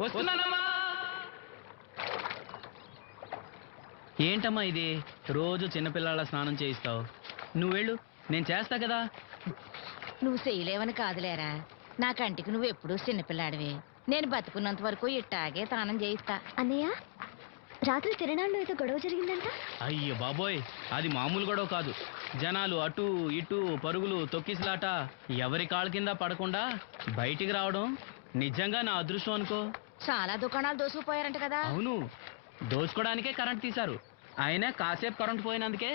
వస్తున్నానమ్మా. ఏంటమ్మా ఇది, రోజు చిన్నపిల్లల స్నానం చేయిస్తావు? నువ్వు వెళ్ళు, నేను చేస్తా కదా. నువ్వు చేయలేవని కాదులేరా, నా కంటికి నువ్వు ఎప్పుడూ చిన్నపిల్లాడివి. నేను బతుకున్నంత వరకు ఇట్టాగే స్నానం చేయిస్తా. అన్నయ్య, రాత్రి తిరణాల్లో ఏదో గొడవ జరిగిందంట. అయ్యో బాబోయ్, అది మామూలు గొడవ కాదు. జనాలు అటు ఇటు పరుగులు, తొక్కిసలాట. ఎవరి కాళ్ళ కింద పడకుండా బయటికి రావడం నిజంగా నా అదృష్టం అనుకో. చాలా దుకాణాలు దోసుకుపోయారంట కదా. అవును, దోచుకోవడానికే కరెంట్ తీశారు. అయినా కాసేపు కరెంట్ పోయినందుకే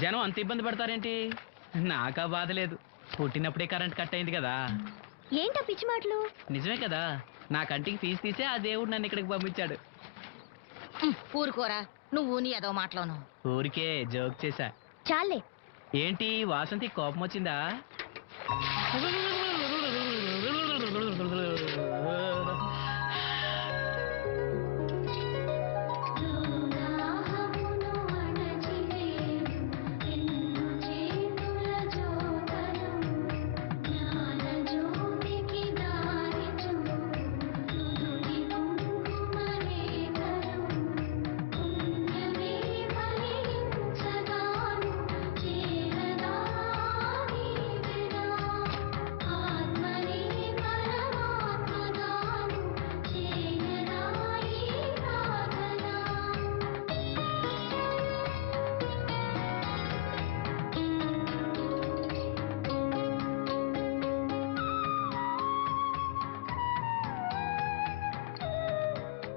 జనం అంత ఇబ్బంది పడతారేంటి? నాకా బాధ లేదు, పుట్టినప్పుడే కరెంట్ కట్ అయింది కదా. ఏంటా పిచ్చి మాటలు? నిజమే కదా, నా కంటికి ఫీజు తీసే ఆ దేవుడు నన్ను ఇక్కడికి పంపించాడు. ఊరుకోరా, నువ్వు నీ ఏదో మాటలోను. ఊరికే జోక్ చేశా. చాలే. ఏంటి వాసంతి కోపం వచ్చిందా?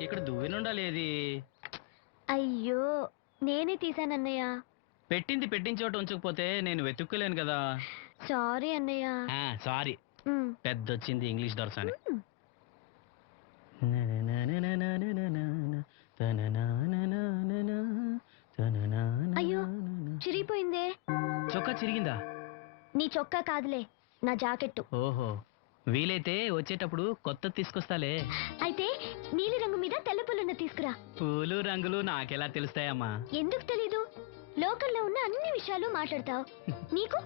ఇక్కడ దువ్వెనుండాలేది? అయ్యో, నేనే తీసానన్నయ్య. పెట్టిన చోట ఉంచకపోతే నేను వెతుక్కోలేను కదా. సారీ అన్నయ్య. సారీ. పెద్ద వచ్చింది ఇంగ్లీష్ దొరసాని. అయ్యో, చిరిగిపోయిందే. చొక్కా చిరిగిందా? నీ చొక్కా కాదులే, నా జాకెట్టు. ఓహో, వీలైతే వచ్చేటప్పుడు కొత్త తీసుకొస్తాలే. అయితే నీలి రంగు మీద తెల్ల పుల్లున్న తీసుకురా. పూలు రంగులు నాకెలా తెలుస్తాయమ్మా? ఎందుకు తెలీదు? లోకల్లో ఉన్న అన్ని విషయాలు మాట్లాడతావు. నీకు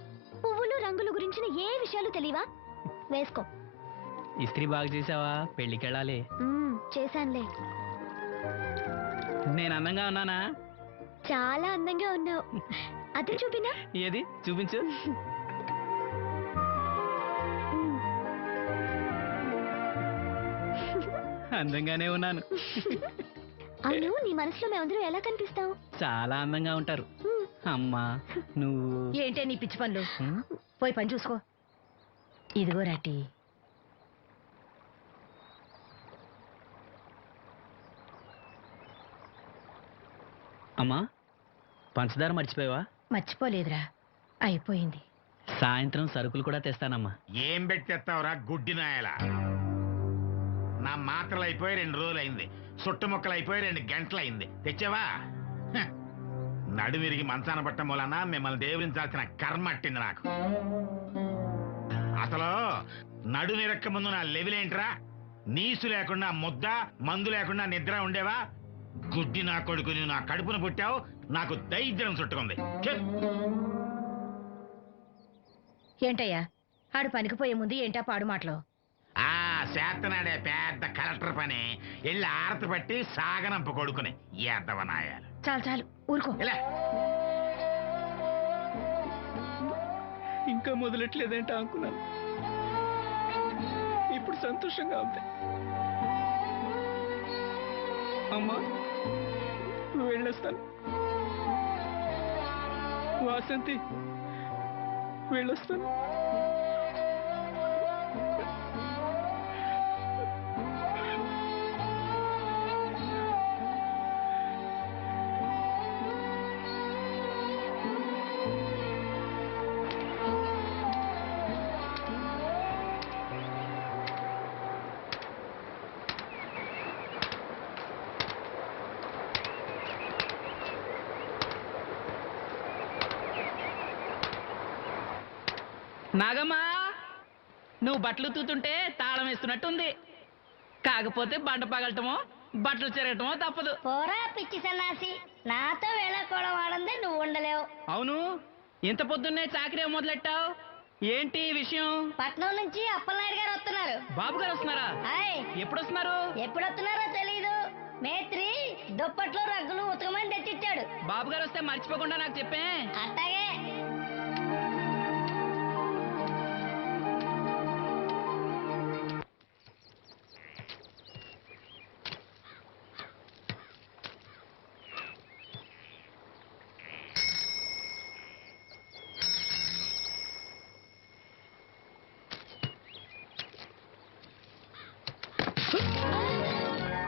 పువ్వులు రంగుల గురించిన ఏ విషయాలు తెలియవా? వేసుకో. ఇస్త్రీ బాగా చేసావా? పెళ్ళికెళ్ళాలి. చేశానులే. నేను అందంగా ఉన్నానా? చాలా అందంగా ఉన్నావు. అది చూపినా? ఏది చూపించు. అందంగానే ఉన్నాను. అవును, నీ మనసులో మేమందరూ ఎలా కనిపిస్తావు? చాలా అందంగా ఉంటారు. అమ్మా నువ్వు ఏంటే నీ పిచ్చి పనులు? పోయి పని చూసుకో. ఇదిగో రాటి. అమ్మా, పంచదార మర్చిపోయావా? మర్చిపోలేదురా, అయిపోయింది. సాయంత్రం సరుకులు కూడా తెస్తానమ్మా. ఏం పెట్టి తెస్తావురా గుడ్డి నాయలా? నా మాత్రలు అయిపోయి 2 రోజులు అయింది, సుట్టుముక్కలు అయిపోయి 2 గంటలు అయింది. తెచ్చావా? నడుమిరిగి మంచాన పట్టం మూలన మిమ్మల్ని దేవుడించాల్సిన కర్మ అట్టింది నాకు. అసలు నడుమిరక్క ముందు నా లెవెలేంట్రా? నీసు లేకుండా ముద్ద, మందు లేకుండా నిద్ర ఉండేవా? గుడ్డి నా కొడుకు, నువ్వు నా కడుపును పుట్టావు, నాకు దైద్యం చుట్టుకుంది. ఏంటయ్యా, ఆడు పనికి పోయే ముందు ఏంటా పాడు మాటలు? చేతనాడే పెద్ద కలెక్టర్ పని. వెళ్ళి ఆరతి పట్టి సాగనంప కొడుకుని ఎద్దవనాయాలు. చాలు చాలు, ఊరుకో. ఇంకా మొదలెట్లేదేంటా అనుకున్నాను. ఇప్పుడు సంతోషంగా ఉంది. అమ్మా, నువ్వు వెళ్ళొస్తాను. వాసంతి, వెళ్ళొస్తాను. నాగమ్మా, నువ్వు బట్టలు తూతుంటే తాళం వేస్తున్నట్టుంది. కాకపోతే బండ పగలటమో బట్టలు చెరగటమో తప్పదు. పోరా పిచ్చి సన్నాసి, నాతో వేళకోవడం వాడందే నువ్వు ఉండలేవు. అవును, ఇంత పొద్దున్నే చాకరీ మొదలెట్టావు? ఏంటి ఈ విషయం? పట్నం నుంచి అప్పలనాయుడు గారు వస్తున్నారు. బాబు గారు వస్తున్నారా? హాయ్. ఎప్పుడు వస్తున్నారు? ఎప్పుడు వస్తున్నారో తెలీదు. మేత్రి దుప్పట్లో రగ్గులు ఉతకమని తెచ్చిచ్చాడు. బాబు గారు వస్తే మర్చిపోకుండా నాకు చెప్పే. అట్టాగే.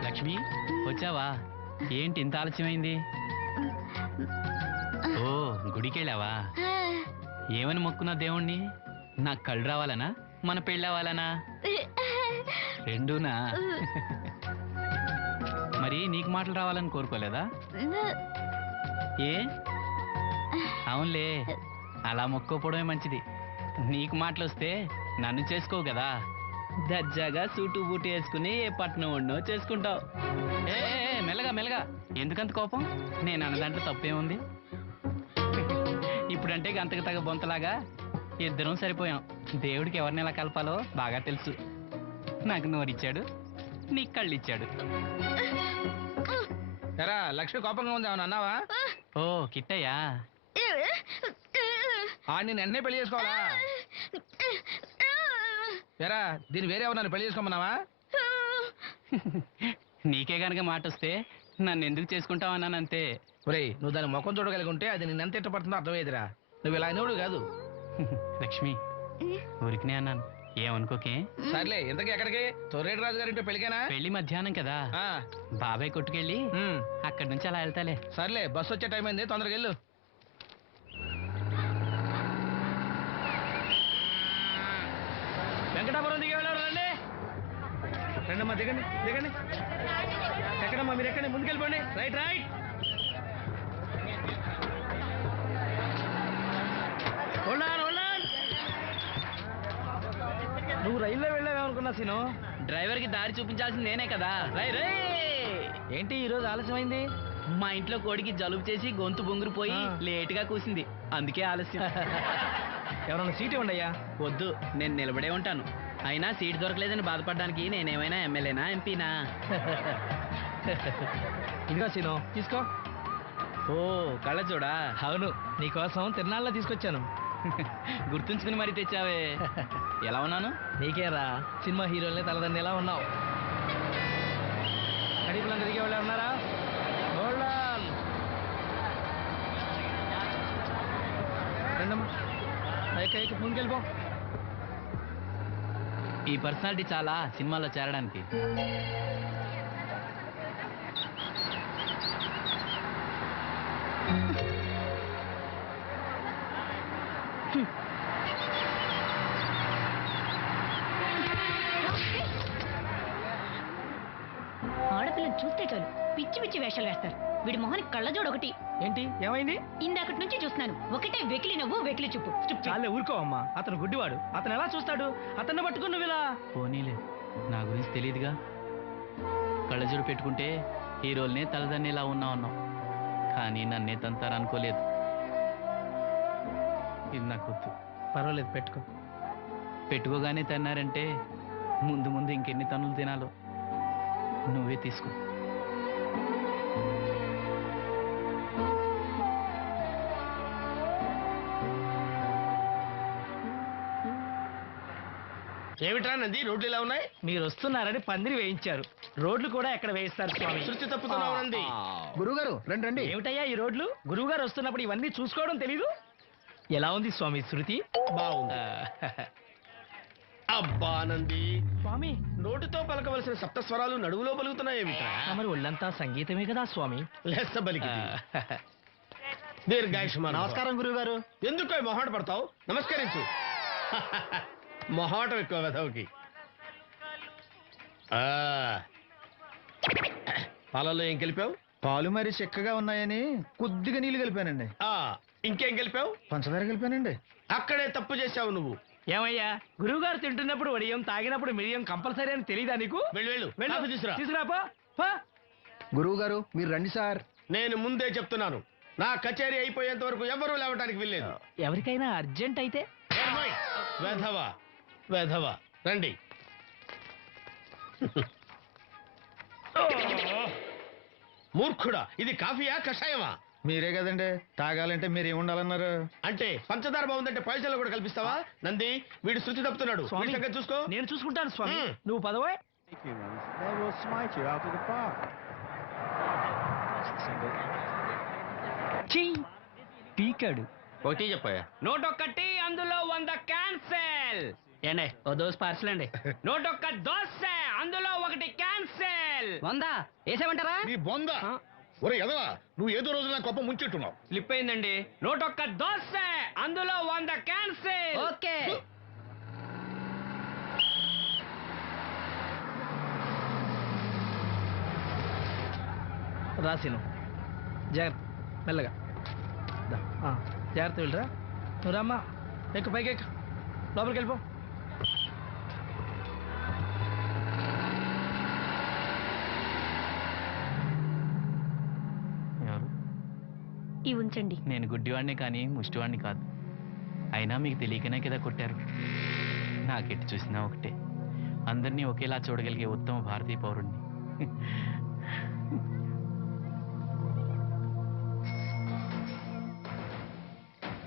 లక్ష్మి వచ్చావా? ఏంటి ఇంత ఆలస్యమైంది? ఓ గుడికి వెళ్ళావా? ఏమని మొక్కున్నా దేవుణ్ణి? నాకు కళ్ళు రావాలనా, మన పెళ్ళి అవ్వాలనా? రెండూనా? మరి నీకు మాటలు రావాలని కోరుకోలేదా? ఏ అవునులే, అలా మొక్కోపోవడమే మంచిది. నీకు మాటలు వస్తే నన్ను చేసుకోవు కదా, దర్జాగా సూటు బూటు వేసుకుని ఏ పట్నం ఉండో చేసుకుంటావు. ఏ మెల్లగా మెల్లగా, ఎందుకంత కోపం? నేను అన్న దాంట్లో తప్పేముంది? ఇప్పుడంటే గంతకు తగ్గ బొంతలాగా ఇద్దరం సరిపోయాం. దేవుడికి ఎవరిని ఎలా కలపాలో బాగా తెలుసు. నాకు నోరిచ్చాడు, నీకు కళ్ళు ఇచ్చాడు. ఎరా లక్ష్మి కోపంగా ఉంది ఏమన్నా అన్నావా? ఓ కిట్టయ్యా, నేను వెంటనే పెళ్లి చేసుకోవాలా? ఎరా దీన్ని వేరే ఎవరు నన్ను పెళ్లి చేసుకోమన్నావా? నీకే గనక మాట వస్తే నన్ను ఎందుకు చేసుకుంటావు అన్నానంతే. ఒరేయ్ నువ్వు దాని ముఖం చూడగలిగి ఉంటే అది నిన్ను ఎంత ఇష్టపడుతుందో అర్థమయ్యేదిరా. నువ్వు ఇలా అనేవాడు కాదు. లక్ష్మి ఊరికినే అన్నాను, ఏమనుకోకే. సర్లే ఇంతకీ ఎక్కడికి? తొర్రేటి రాజు గారింటే పెళ్ళికేనా? పెళ్లి మధ్యాహ్నం కదా, ఆ, బాబాయ్ కొట్టుకెళ్ళి అక్కడి నుంచి అలా వెళ్తాలే. సర్లే బస్సు వచ్చే టైం అయింది, తొందరగా వెళ్ళు. వెంకటాపురం దిగే వెళ్ళారు. రండి రండమ్మా, దిగండి దిగండి. ఎక్కడమ్మా మీరు? ఎక్కండి, ముందుకెళ్ళిపోండి. Right right. నువ్వు రైల్లో వెళ్ళావేమనుకున్నా సీను. డ్రైవర్ కి దారి చూపించాల్సింది నేనే కదా. రై రై. ఏంటి ఈ రోజు ఆలస్యమైంది? మా ఇంట్లో కోడికి జలుబు చేసి గొంతు బొంగురుపోయి లేట్ గా కూసింది, అందుకే ఆలస్యం. ఎవరన్నా సీట్ ఇవ్వండి అయ్యా. వద్దు, నేను నిలబడే ఉంటాను. అయినా సీట్ దొరకలేదని బాధపడడానికి నేనేమైనా ఎమ్మెల్యేనా, ఎంపీనా? ఇదిగా సీను తీసుకో. ఓ కళ్ళ చూడా. అవును, నీకోసం తిరునాళ్ళ తీసుకొచ్చాను. గుర్తుంచుకుని మరి తెచ్చావే. ఎలా ఉన్నాను? నీకేరా, సినిమా హీరోల్ని తలదండి ఎలా ఉన్నావు? కడిపులందరూ దిగే వాళ్ళు ఉన్నారా? రండమ్మా, ముందుకెళ్ళిపో. ఈ పర్సనాలిటీ చాలా సినిమాలో చేరడానికి. ఆడపిల్లని చూస్తే చాలు పిచ్చి పిచ్చి వేషాలు వేస్తారు. వీడి మొహానికి కళ్ళజోడు ఒకటి. ఏంటి ఏమైంది? ఇందాకటి నుంచి చూస్తున్నాను, ఒకటే వెకిలి నవ్వు వెకిలి చూపు. చాలే ఊరుకోవమ్మా, అతను గుడ్డివాడు. అతను ఎలా చూస్తాడు? అతన్ని పట్టుకుని నువ్వు ఇలా. పోనీలే, నా గురించి తెలియదుగా. కళ్ళజోడు పెట్టుకుంటే హీరోల్నే తలదన్నేలా ఉన్నావు, కానీ నన్నే తంతారనుకోలేదు. ఇది నాకు వద్దు. పర్వాలేదు పెట్టుకో. పెట్టుకోగానే తన్నారంటే ముందు ముందు ఇంకెన్ని తన్నులు తినాలో నువ్వే తీసుకో. ఏమిట్రా నంది, రోడ్లు ఇలా ఉన్నాయి? మీరు వస్తున్నారని పందిరి వేయించారు. రోడ్లు కూడా ఎక్కడ వేయిస్తారు స్వామి? శృతి తప్పుతున్నావు నంది. గురువుగారు రండి రండి. ఏమిటయ్యా ఈ రోడ్లు? గురువు గారు వస్తున్నప్పుడు ఇవన్నీ చూసుకోవడం తెలీదు? ఎలా ఉంది స్వామి శృతి? బాగుంది. అబ్బా నంది, స్వామి నోటితో పలకవలసిన సప్తస్వరాలు నడువులో పలుకుతున్నాయేమిట్రా? మరి ఒళ్ళంతా సంగీతమే కదా స్వామి. లెస్స బలికి దీర్ఘాయుష్మాన్. నమస్కారం గురువుగారు. ఎందుకు మొహాట పడతావు? నమస్కరించు. మొహాటం ఎక్కువ వెధవుకి. పాలల్లో ఏం కలిపావు? పాలు మరి చిక్కగా ఉన్నాయని కొద్దిగా నీళ్లు కలిపానండి. ఇంకేం కలిపావు? పంచదార కలిపానండి. అక్కడే తప్పు చేశావు నువ్వు. ఏమయ్యా, గురువు గారు తింటున్నప్పుడు వడియం, తాగినప్పుడు మిరియం కంపల్సరీ అని తెలీదా నీకు? వెళ్ళు వెళ్ళు, కాఫీ తీసురా. తీసుకురాపో. గురువు గారు మీరు రండి సార్. నేను ముందే చెప్తున్నాను, నా కచేరీ అయిపోయేంత వరకు ఎవరూ లేవటానికి వెళ్ళలేదు. ఎవరికైనా అర్జెంట్ అయితే ఏర్మోయ్. వెధవ వెధవ రండి. మూర్ఖుడా, ఇది కాఫీయా కషాయమా? మీరే కదండి తాగాలంటే మీరు ఏముండాలన్నారు? అంటే పంచదార బాగుందంటే పైసలు కూడా కల్పిస్తావా? నంది, వీడు శృతి తప్పుతున్నాడు. స్వామి, వీడి సంగతి చూసుకో. నేను చూసుకుంటాను స్వామి. మ్మ్. నువ్వు పదవే. They will smite you out of the park. పీకాడు. ఒకటి చెప్పాయా? నూటొక్కటి అందులో 100 క్యాన్సెల్. ఏండే ఓ దోస్ పార్సల్ అండి. నూటొక్క దోశ అందులో 1 క్యాన్సెల్. 100 వేసేమంటారా? నీ బొంద ఒరే ఎదవా, నువ్వు ఏదో రోజు నా గొప్ప ముంచెట్టున్నావు. స్లిప్ అయిందండి. నూటొక్క దోశ అందులో 100 క్యాన్సెల్. ఓకే. రాసిను జాగ్రత్త, మెల్లగా దా. జాగ్రత్త వెళ్ళరా. నువ్వు రామ్మా, ఎక్కు, పైకి ఎక్కు, లోపలికి వెళ్ళిపో. ఎవరు? ఇవి ఉంచండి. నేను గుడ్డివాడిని కానీ ముష్టివాడిని కాదు. అయినా మీకు తెలియకనే కదా కొట్టారు. నాకెట్టి చూసినా ఒకటే, అందరినీ ఒకేలా చూడగలిగే ఉత్తమ భారతీయ పౌరుణ్ణి.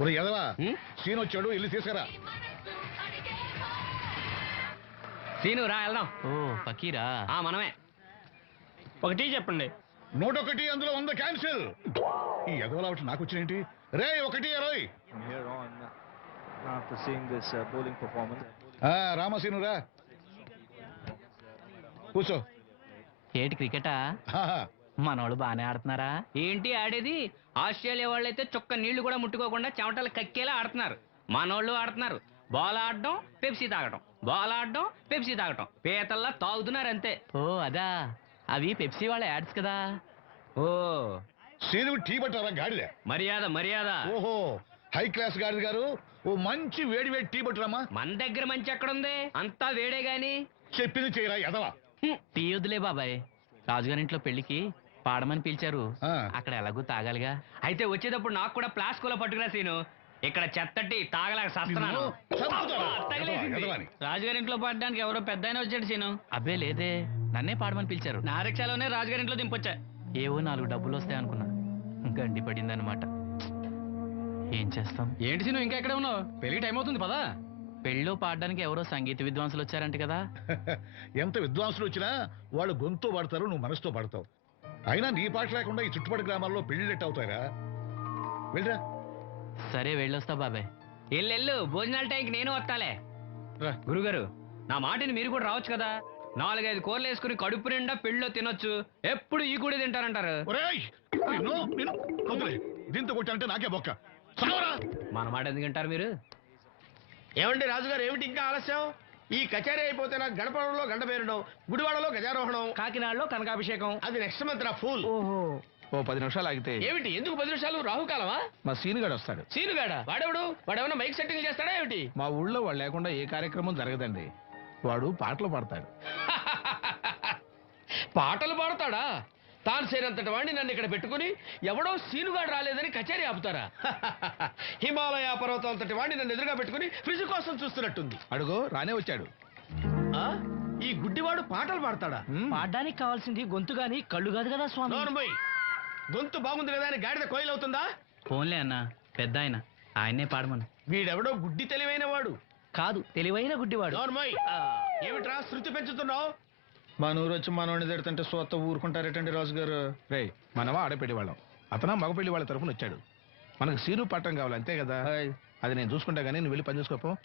ఒరే ఎదవా, సీన్ వచ్చాడు, వెళ్ళి తీసుకురా. సీను రా వెళ్దాం. ఓ ఫకీరా, మనమే. ఒకటి చెప్పండి. 101 అందులో 100 క్యాన్సిల్. ఈ ఎదవలా ఒకటి నాకు వచ్చినేంటి? రే 1-20. From here on, after seeing this bowling performance, రామసీను రా, కూర్చో. ఏటి క్రికెటా? ఆహా. మనోళ్ళు బాగానే ఆడుతున్నారా? ఏంటి ఆడేది? ఆస్ట్రేలియా వాళ్ళైతే చొక్క నీళ్లు కూడా ముట్టుకోకుండా చెమటలు కక్కేలా ఆడుతున్నారు. మనోళ్ళు ఆడుతున్నారు బాల్ ఆడడం, పెప్సీ తాగడం, బాల్ ఆడడం, పెప్సీ తాగడం, పీతల్లా తాగుతున్నారు అంతే. ఓ అదా, అవి పెప్సీ వాళ్ళ యాడ్స్ కదా. ఓ సీను టీ పట్టారా గాడిలే? మర్యాద మర్యాద. ఓహో, హై క్లాస్ గాడిద గారు, ఓ మంచి వేడి వేడి టీ పట్టురామా. మన దగ్గర మంచి ఎక్కడుంది, అంతా వేడే గాని. చెప్పింది చేయరా ఎదవా. టీ వద్దులే బాబాయ్, రాజుగారింట్లో పెళ్లికి పాడమని పిలిచారు. ఆ. అక్కడ ఎలాగూ తాగాలిగా. అయితే వచ్చేటప్పుడు నాకు కూడా ప్లాస్కోలో పట్టుకురా సీను. ఇక్కడ చెత్తట్టి తాగలేక సస్తున్నాను. నిన్ను చంపుతాను. అబ్బా, తగిలేసింది. ఎదవా, ఎదవాని. రాజుగారింట్లో పాడడానికి ఎవరో పెద్ద ఆయన వచ్చాడు సీను. అబ్బే లేదే, నన్నే పాడమని పిలిచారు. నా రిక్షాలోనే రాజుగారింట్లో దింపొచ్చా. ఏవో 4 డబ్బులు వస్తాయి అనుకున్నా, గండి పడిందనమాట. ఏం చేస్తాం? ఏంటి సీను ఇంకా ఎక్కడ ఉన్నావు? పెళ్లి టైం అవుతుంది పదా. పెళ్ళిలో పాడడానికి ఎవరో సంగీత విద్వాంసులు వచ్చారంట కదా. ఎంత విద్వాంసులు వచ్చినా వాళ్ళు గొంతు పడతారు, నువ్వు మనసుతో పడతావు. అయినా నీ పాట లేకుండా ఈ చుట్టుపక్కల గ్రామాల్లో పెళ్లిళ్ళెట్ అవుతారా? వెళ్ళరా. సరే వెళ్ళొస్తా బాబాయ్. ఎల్లెళ్ళు, భోజనాల టైంకి నేను వస్తాలే. గురుగారు, నా మాటిని మీరు కూడా రావచ్చు కదా. 4-5 కూరలు వేసుకుని కడుపు నిండా పెళ్ళిలో తినొచ్చు. ఎప్పుడు ఈ కూడా తింటారంటారు. ఒరేయ్, నిన్ను వదిలే. దీంతో కొట్టాలంటే నాకే బొక్క. చావరా. మన మాట ఎందుకు తింటారు మీరు? ఏమండి రాజుగారు, ఏమిటి ఇంకా ఆలస్యం? ఈ కచేరీ అయిపోతే నాకు గణపవరంలో గండ పేరడం, గుడివాడలో గజారోహణం, కాకినాడలో కనకాభిషేకం. అది నెక్స్ట్ మంత్ రా ఫూల్. ఓహో, ఓ 10 నిమిషాలు ఆగితే ఏమిటి, ఎందుకు 10 నిమిషాలు? రాహుకాలమా? మా సీనుగాడు వస్తాడు. సీనుగాడా? వాడెవడు? వాడేమన్నా మైక్ సెట్టింగ్ చేస్తాడా ఏమిటి? మా ఊళ్ళో వాడు లేకుండా ఏ కార్యక్రమం జరగదండి. వాడు పాటలు పాడతాడు. పాటలు పాడతాడా? తాను సేనంతటి వాడిని నన్ను ఇక్కడ పెట్టుకుని ఎవడో సీనుగాడు రాలేదని కచేరీ ఆపుతారా? హిమాలయ పర్వతం అంతటి వాడిని నన్ను ఎదురుగా పెట్టుకుని ఫ్రిడ్జ్ కోసం చూస్తున్నట్టుంది. అడుగో రానే వచ్చాడు. ఆ? ఈ గుడ్డివాడు పాటలు పాడతాడా? పాడడానికి కావాల్సింది గొంతు గాని కళ్ళు కాదు కదా స్వామి. నోర్మోయ్, గొంతు బాగుంది కదా అని గాడిద కోయిల్ అవుతుందా? ఫోన్లే అన్న, పెద్ద ఆయన, ఆయన్నే పాడమను. వీడెవడో గుడ్డి తెలివైన వాడు. కాదు, తెలివైన గుడ్డివాడు. నోర్మోయ్, ఏమిట్రా శృతి పెంచుతున్నావు? మన ఊరు వచ్చి మనోడిని తిడుతుంటే సొత్త ఊరుకుంటారేటండి రాజుగారు? రే, మనవా ఆడపెళ్లి వాళ్ళం, అతను మగపెళ్లి వాళ్ళ తరఫున వచ్చాడు. మనకు సీను పట్టం కావాలి అంతే కదా. అది నేను చూసుకుంటా గానీ నువ్వు వెళ్ళి పని చూసుకోపో.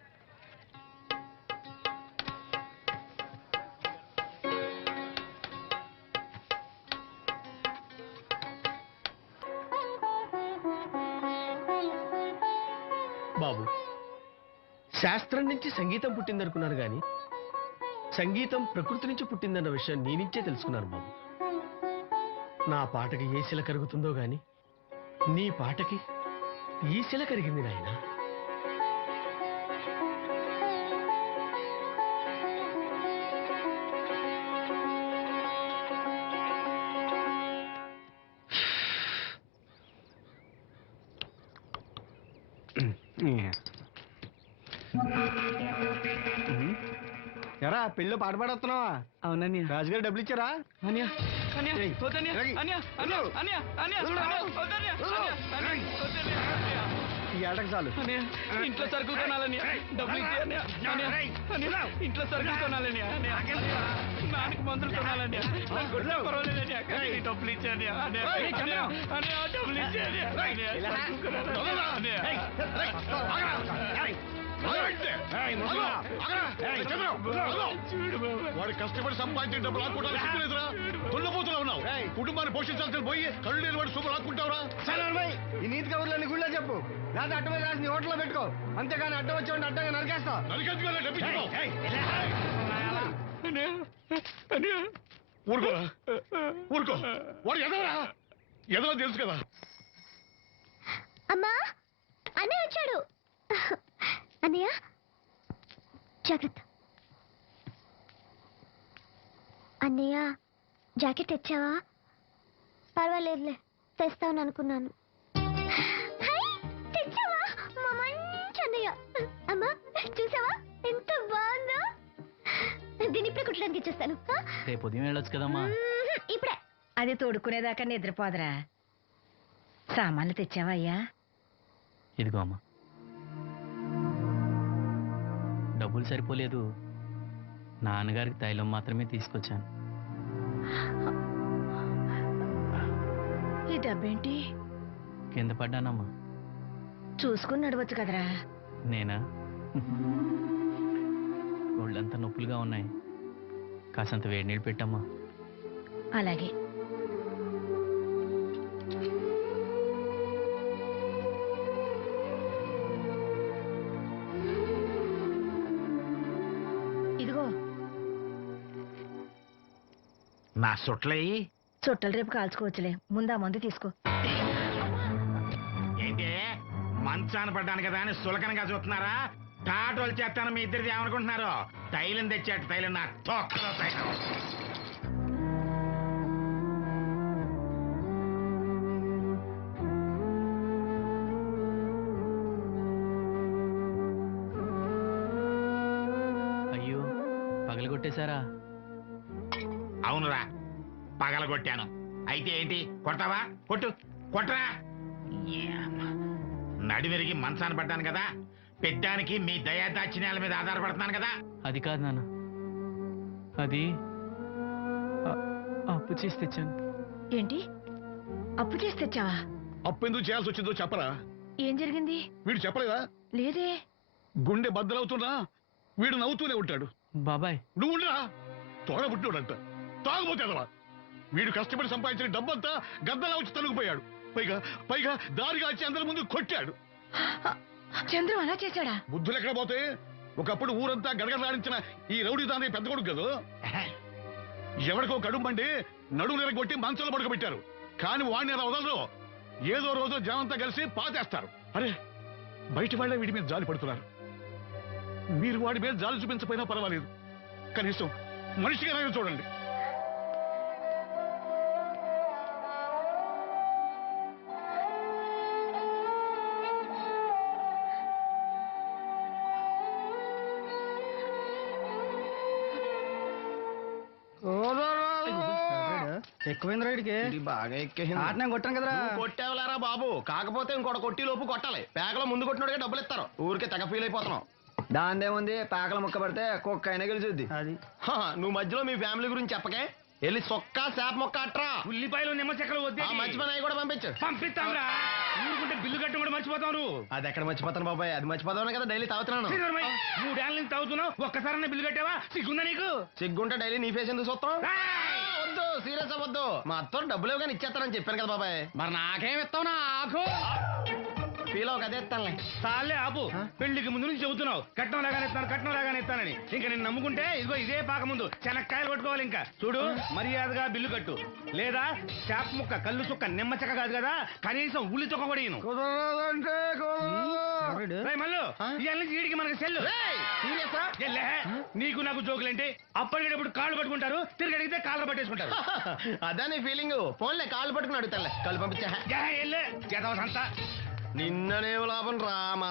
బాబు, శాస్త్రం నుంచి సంగీతం పుట్టిందనుకున్నాను గాని సంగీతం ప్రకృతి నుంచి పుట్టిందన్న విషయం నీ నుంచే తెలుసుకున్నాను బాబు. నా పాటకి ఏ శిల కరుగుతుందో గాని నీ పాటకి ఈ శిల కరిగింది నాయనా. ఎరా పెళ్ళి పాట పాడుతున్నావా? అవునని రాజుగారు డబ్బులు ఇచ్చారా? అన్యా అన్యా వద్దన్యా అన్యా అన్యా అన్యా అన్యా వద్దన్యా అన్యా ఈ ఏటకు చాలు. అన్యా ఇంట్లో సరుకులు కొనాలని డబ్బులు ఇచ్చి అన్యా అన్యా అన్యా ఇంట్లో సరుకులు కొనాలని అన్యా నాన్నకి మందులు కొనాలని పర్వాలేదని డబ్బులు ఇచ్చి అన్యా అన్యా అన్యా డబ్బులు ఇచ్చి అన్యా వాడు కష్టపడి సంపాదించిన డబ్బులు లాక్కుంటారా? సిగ్గులేదురా? దున్నపోతులా ఉన్నావు. కుటుంబాన్ని పోషించాల్సిన పోయి కళ్ళు లేని వాడు సూపర్ లాక్కుంటావురా? ఈ నీతి కబుర్లన్నీ గుళ్ళో చెప్పు, లేదా అడ్డమే రాసి నీ హోటల్లో పెట్టుకో. అంతేగాని అడ్డం వచ్చి అడ్డంగా నరికేస్తా. నరికెందుకు డబ్బిచ్చుకో. ఊరుకోరా, ఊరుకో. వాడు ఎదవరా? ఎదవ తెలుసు కదా. అమ్మా అన్నయ్య వచ్చాడు. అన్నయ్య జాగ్రత్త. అన్నయ్య జాకెట్ తెచ్చావా? పర్వాలేదులే, తెస్తావని అనుకున్నాను. హై, తెచ్చావా? మా మంచి అన్నయ్య. అమ్మా చూసావా ఎంత బాగుందో? దీన్ని ఇప్పుడే కుట్టడానికి ఇచ్చేస్తాను. రేపు ఉదయం వెళ్ళొచ్చు కదమ్మా. ఇప్పుడే. అది తోడుకునేదాకా నిద్రపోదరా. సామాన్లు తెచ్చావా అయ్యా? ఇదిగో అమ్మా. డబ్బులు సరిపోలేదు, నాన్నగారికి తైలం మాత్రమే తీసుకొచ్చాను. ఈ డబ్బేంటి? కింద పడ్డానమ్మా. చూసుకుని నడవచ్చు కదరా. నేనా? ఒళ్ళంతా నొప్పులుగా ఉన్నాయి, కాసంత వేడి నీళ్ళు పెట్టమ్మా. అలాగే. ఇదిగో నా సుట్లయి చుట్టలు రేపు కాల్చుకోవచ్చులే, ముందా మందు తీసుకో. ఏంటి మంచాన పడ్డాను కదా అని సులకనగా చూస్తున్నారా? టాటోలు చేస్తాను మీ ఇద్దరిది ఏమనుకుంటున్నారు? తైలం తెచ్చాడు, తైలం నా తొక్కలో తైలం. అయ్యో, పగలగొట్టేశారా? అవునురా, పగలగొట్టాను. అయితే ఏంటి, కొడతావా? కొట్టు, కొట్టరా. నడివిరిగి మంచాన పడ్డాను కదా, పెట్టడానికి మీ దయాదాచిన్యాల మీద ఆధారపడుతున్నాను కదా. అది కాదు నాన్న, అది అప్పు చేసి తెచ్చాను. ఏంటి, అప్పు చేసి తెచ్చావా? అప్పు ఎందుకు చేయాల్సి వచ్చిందో చెప్పరా? ఏం జరిగింది? వీడు చెప్పలేదా? లేదే. గుండె బద్దలవుతున్నా వీడు నవ్వుతూనే ఉంటాడు. బాబాయ్ నువ్వు ఉండరా, తోడబుట్టినోడంట, తాగుపోతేదవా. వీడు కష్టపడి సంపాదించిన డబ్బంతా గద్దలా వచ్చి తనుకుపోయాడు. పైగా పైగా దారిగా వచ్చి అందరి ముందు కొట్టాడు. చంద్రం అలా చేశాడా? బుద్ధులు ఎక్కడ పోతే, ఒకప్పుడు ఊరంతా గడగడలాడించిన ఈ రౌడీ దాని పెద్ద కొడుకు కదా. ఎవరికో కడుంబండి నడుము నిరగొట్టి మంచంలో పడుకోబెట్టారు. కానీ వాడిని అలా వదలరు. ఏదో రోజు జనంతా కలిసి పాతేస్తారు. అరే, బయట వాళ్ళే వీడి మీద జాలి పడుతున్నారు. మీరు వాడి మీద జాలి చూపించకపోయినా పర్వాలేదు, కనీసం మనిషిగా చూడండి. ఎక్కువైంది రైడ్కి, బాగా ఎక్కేసింది. నేను కొట్టాను కదరా. కొట్టేవలేరా బాబు, కాకపోతే ఇంకోటి కొట్టి లోపు కొట్టాలి. పేకలో ముందు కొట్టినోడిగా డబ్బులు ఇస్తారు. ఊరికే తెగ ఫీల్ అయిపోతున్నావు. దాందేముంది, పేకల ముక్క పడితే కుక్క అయినా గెలిచుద్ది. అది నువ్వు మధ్యలో మీ ఫ్యామిలీ గురించి చెప్పకే. వెళ్ళి సొక్క చేప మొక్క అట్రా. ఉల్లిపాయలు నిమ్మ చెక్కలు వద్దే. మంచి పని అవి కూడా పంపించు. పంపిస్తాంరా. ఊరుకుంటే బిల్లు కట్టడం కూడా మర్చిపోతావు. అది ఎక్కడ మర్చిపోతాను బాబాయ్, అది మర్చిపోతాను కదా, డైలీ తాగుతున్నాను. 3 ఏళ్ళ నుంచి తాగుతున్నావు, ఒక్కసారి బిల్లు కట్టావా? సిగ్గుందా నీకు? సిగ్గుంటే డైలీ నీ ఫేస్ ఎందుకు చూస్తాం? వద్దు, సీరియస్ అవ్వద్దు. మా అత్తో డబ్బులు కానీ ఇచ్చేస్తానని చెప్పాను కదా బాబాయ్. మరి నాకేం ఇస్తావు? నాకు ఫీల్ అవ్వక అదే ఇస్తానులే. చాలే ఆపు. పెళ్లికి ముందు నుంచి చెబుతున్నావు కట్నం లాగానే ఇస్తాను, కట్నం లాగానే ఇస్తానని. ఇంకా నేను నమ్ముకుంటే ఇదిగో ఇదే పాక ముందు శనక్కాయలు కొట్టుకోవాలి. ఇంకా చూడు, మర్యాదగా బిల్లు కట్టు, లేదా చేప ముక్క, కళ్ళు చుక్క, నిమ్మ చెక్క కాదు కదా, కనీసం ఉల్లి చుక్క కూడా ఇయ్యను. మళ్ళీ ఇవాళ నుంచి వీడికి మనకి సెల్లు. నీకు నాకు జోకులంటే అప్పటికేటప్పుడు కాళ్ళు పట్టుకుంటారు, తిరిగి అడిగితే కాళ్ళు పట్టేసుకుంటారు. అదే నీ ఫీలింగ్. ఫోన్లే, కాళ్ళు పట్టుకుని అడుగుతానులే. కళ్ళు పంపించా సంత నిన్ననే లాభం రా. మా